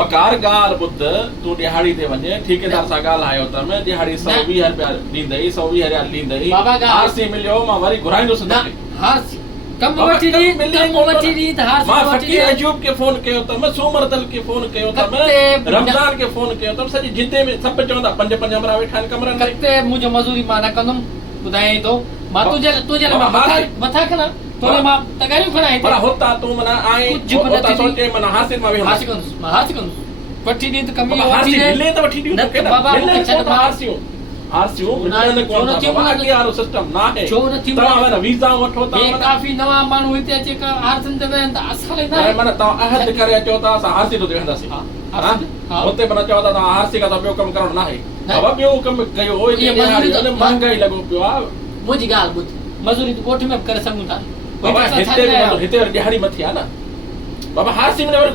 वकार ॻाल्हि ॿुध तूं ॾियाड़ी ते वञे ठेकेदार सां ॻाल्हायो त मैं ॾियाड़ी 120 रुपया ॾींदई 120 हज़ार ॾींदई बाबा ॻाल्हि आरसी मिलियो मां वरी घुराईंदुसि न हारसी कम वठी दी त हारसी मां वठी फकीर अजूब के फोन कयो त मैं सूमरदल के फोन कयो त मैं कते रमजान के फोन कयो त सॼी जिद्दे में सभु चवंदा पंज पंज अमरा वेठा आहिनि कमरनि में कते मुंहिंजो मज़ूरी मां न कंदुमि ॿुधाई थो मां तुंहिंजे लाइ मां मथां खणा तोले मां तगारियूं खणा पर होता तूं मना आए कुझु बि होता नथी सोचे मना हासिल मां हारसी कंदुसि मां हारसी कंदुसि वठी दी त कमी बाबा वठी हारसी दे मिले त वठी ॾियूं न तोखे त बाबा मिले मूंखे छॾ कोन हारसियूं हारसियूं मिलनि कोन छो नथियूं बाबा मिलनि? अॻे वारो सिस्टम न आहे छो नथियूं तव्हां मिलनि? वञो वीज़ा वठो हे तव्हां काफ़ी नवां माण्हू हिते अची हारसियुनि ते वेहनि त असां लाइ ऐं माना तव्हां अहद करे अचो त असां हारसी ते वेंदासीं हा हुते माना चओ था तव्हां हारसी खां त ॿियो कमु करणु न आहे न। बाबा ॿियो कमु कयो इहे मज़ूरी त- महांगाई लॻो पियो आहे मुंहिंजी ॻाल्हि ॿुध मज़ूरी तूं ॻोठ में बि करे सघूं था बाबा कोई पैसा हिते छाजे लाइ हिते वरी ॾियारी मथी आहे न बाबा हारसी में वरी